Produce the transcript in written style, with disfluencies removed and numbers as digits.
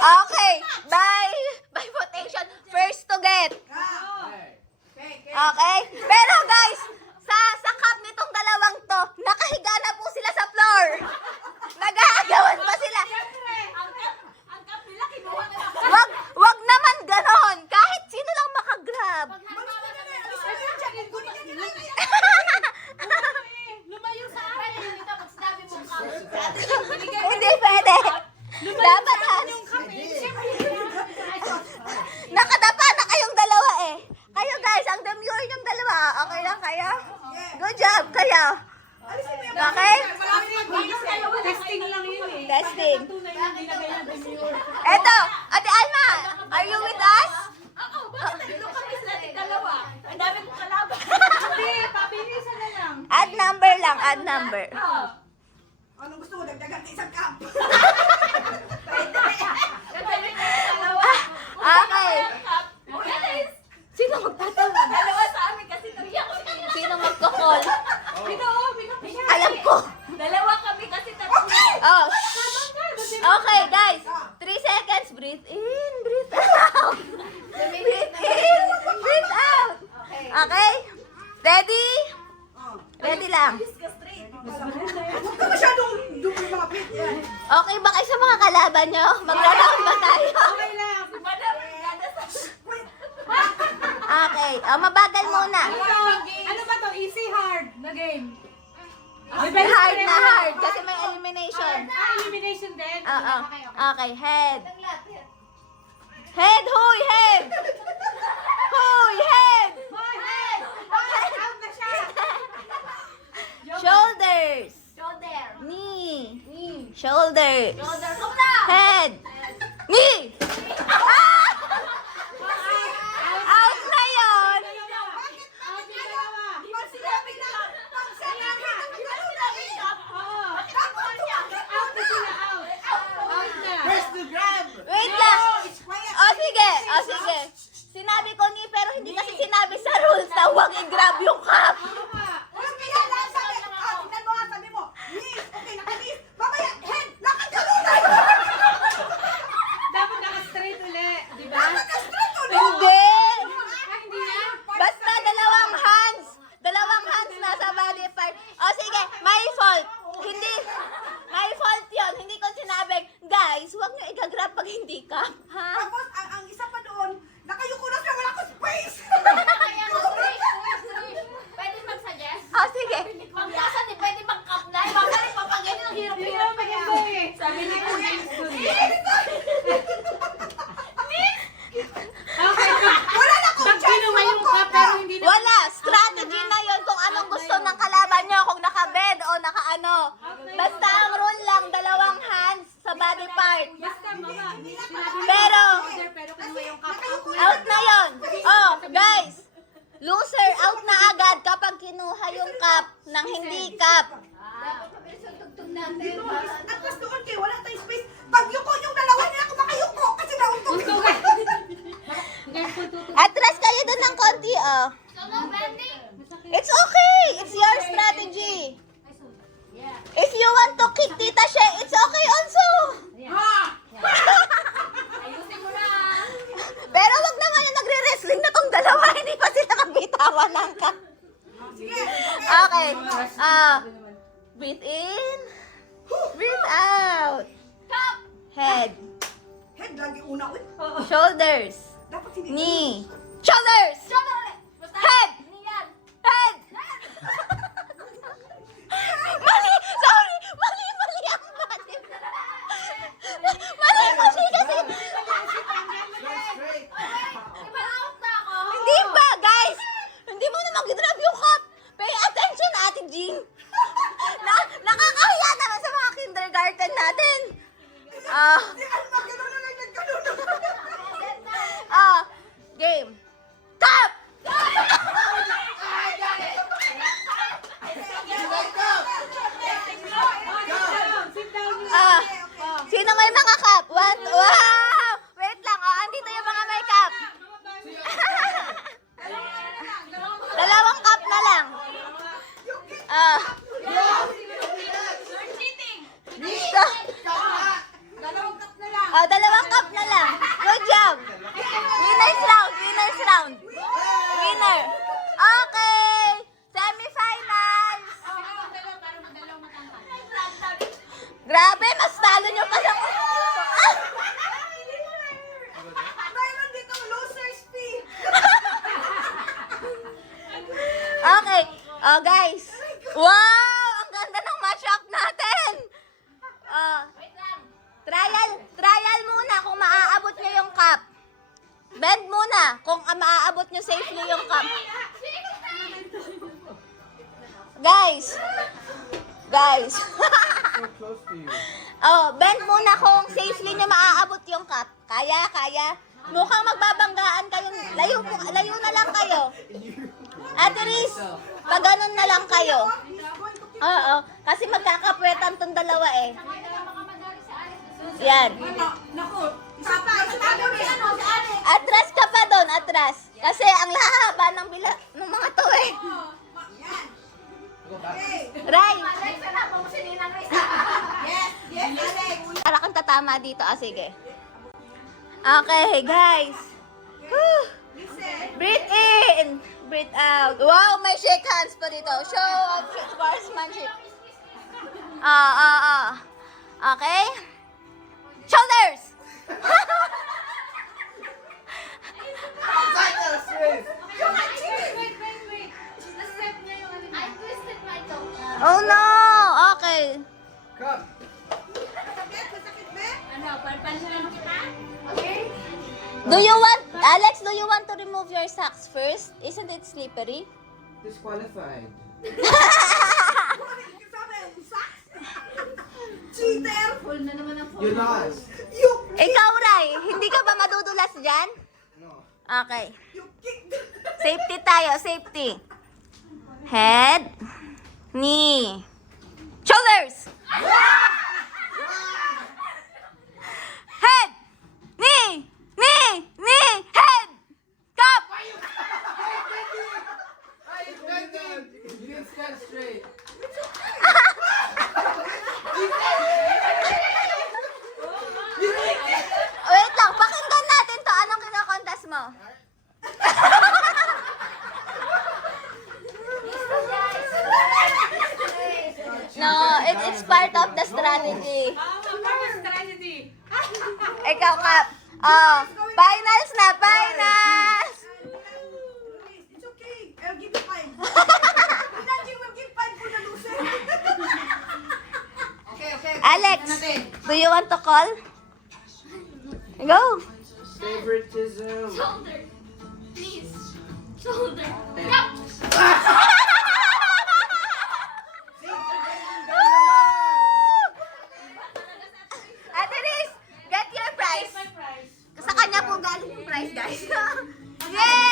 Okay, by votation, first to get. Okay? Pero guys, sa cup nitong dalawang to, nakahiga na po sila sa floor. Nag-aagawan pa sila. Ang cup nila, kinuha na lang. Wag naman ganon. Kahit sino lang makagrab. Lumayo sa akin. Ito, pag sinabi mo cup. Hindi pwede. Dapat nakadapa na kayong dalawa eh. Kayo guys, ang demure yung dalawa. Okay lang kayo? Good job kayo. Okay? Testing lang yun eh. Testing. Tunay yung nilagay ng demure. Eto, Ate Alma, are you with us? Oo, bakit nandito kami sila ating dalawa? Ang dami kong kalaban. Hindi, pabilisan na lang. Add number lang, add number. Anong gusto mo? Dagdagan sa isang cup. Okay. Sino magtatawa? Dalawa sa amin kasi tariya ko. Sino magkakol? Bino. Alam ko. Dalawa kami kasi tatlo. Oh. Okay, guys. 3 seconds. Breathe in, breathe out. Breathe in, breathe out. Okay? Ready? Ready lang. Huwag ka masyadong lumapit yan. Okay ba kayo sa mga kalaban nyo? Magla-round ba tayo? Okay lang. Madam, Okay. Mabagal muna. ano ba to? Easy, hard na game. Hard na hard kasi may elimination. Elimination din? Oo. Okay, head. Head, huy, head. Huy, head. Out na siya. Shoulders. Shoulder. Knee. Knee. Shoulders. Shoulder. Sobra. Head. Knee. Ah! Out na yun. Out yung dalawa. Pag sinabi na, pag sinabi na, Out na sila, out. Out na. Wait lang. O sige, o sige. Sinabi ko ni pero hindi kasi sinabi sa rules na huwag i-grab yung cup. Walang kaya lang sabi. Tingnan mo nga, sabi mo. Knees, okay, naka-knees. Mamaya, head, nakagalunan. Dapat naka-straight ulit, di ba? Dapat ka straight ulit. Hindi. Hindi na? Basta dalawang hands. Dalawang hands nasa body part. O sige, my fault. Hindi. My fault yun. Hindi ko sinabing, guys, huwag nyo i-grab pag hindi ka. Ha? Tapos, ang isa pa doon, nakayuko na siya, wala ko space. Pwede mag-suggest? O sige. Pagkasan eh, pwede mag-cup na. Baka rin papaganyan ang hirap-hirap pa yan. Sabi ni Kuya Wala na akong chance. pero hindi Wala. Strategy na yon kung anong gusto ng kalaban nyo. Kung naka-bed o naka-ano. Basta ang rule lang, dalawang hands sa body part. Basta mama, Pero, pero kinuha yung cup out na yon. Oh, guys. Loser, out na agad kapag kinuha yung cup ng hindi cup. Dito, atlas doon kayo, wala tayong space. Pag yuko yung dalawa, hindi ako makayuko kasi nauntog. Atras kayo dun ng konti, oh. It's okay. It's your strategy. If you want to kick Tita She, it's okay also. Ayusin mo na. Pero wag naman yung nagre-wrestling na tong dalawa. Hindi pa sila kabitawan ng cup. Okay. Breathe in. Breathe out. Head. Head, lagi una. Uy, Shoulders. dapat hindi. Knee. Shoulders. Shoulder ulit. Basta. Head. Hindi yan. Head. Mali. Sorry. Mali ang body. Mali kasi. Iba out na ako. Hindi ba, guys? Hindi mo na mag-grab yung cup. Pay attention, Ate Jean. Nakakahiya naman sa mga kindergarten natin. Si Alma, gano'n na lang nagkalunan. Game. Cup! Sino may mga cup? Wow! Wait lang, andito yung mga may cup. Dalawang cup na lang. You're cheating. Dalawang cup na lang. Dalawang cup na na kung maaabot nyo safely yung cup. Guys. So close to you. Oh, bend muna kung safely nyo maaabot yung cup. Kaya. Mukhang magbabanggaan kayong layo na lang kayo. Ate Riz, pag ganun na lang kayo. Oo, kasi magkakapwetan tong dalawa eh. Yan. Naku, sabi mo yan, si Alex. Atras ka pa doon, atras. Kasi ang lahaba ng mga to eh. Yan. Okay. Ray, Yes, Alex. para kang tatama dito. Ah, sige. Okay, guys. Whew. Listen. Breathe in. Breathe out. Wow, may shake hands pa dito. Show of sportsmanship. Okay? Shoulders! Cycle straight. Oh no! Okay. Come. Masakit, be? Ano, palpalan kita? Alex, do you want to remove your socks first? Isn't it slippery? Disqualified. Cheater! Full na naman ang You lost. You, Ikaw, Ray, hindi ka ba madudulas dyan? No. you Okay. kicked. Safety tayo, safety. Head, knee, shoulders. Head, knee, head, cup. I invented. You didn't stand straight. Wait lang, pakinggan natin to. Anong kinokontas mo? No, it's part of the strategy. strategy. Ikaw, Kap. Oh, finals na, finals! It's okay. I'll give you 5. Nanji will give 5 for the loser. Okay. Alex, do you want to call? Go. Favoritism. Shoulder. Please. Shoulder. Ate Riz, get your prize. My prize. Sa kanya po galing yung prize, guys. Yay!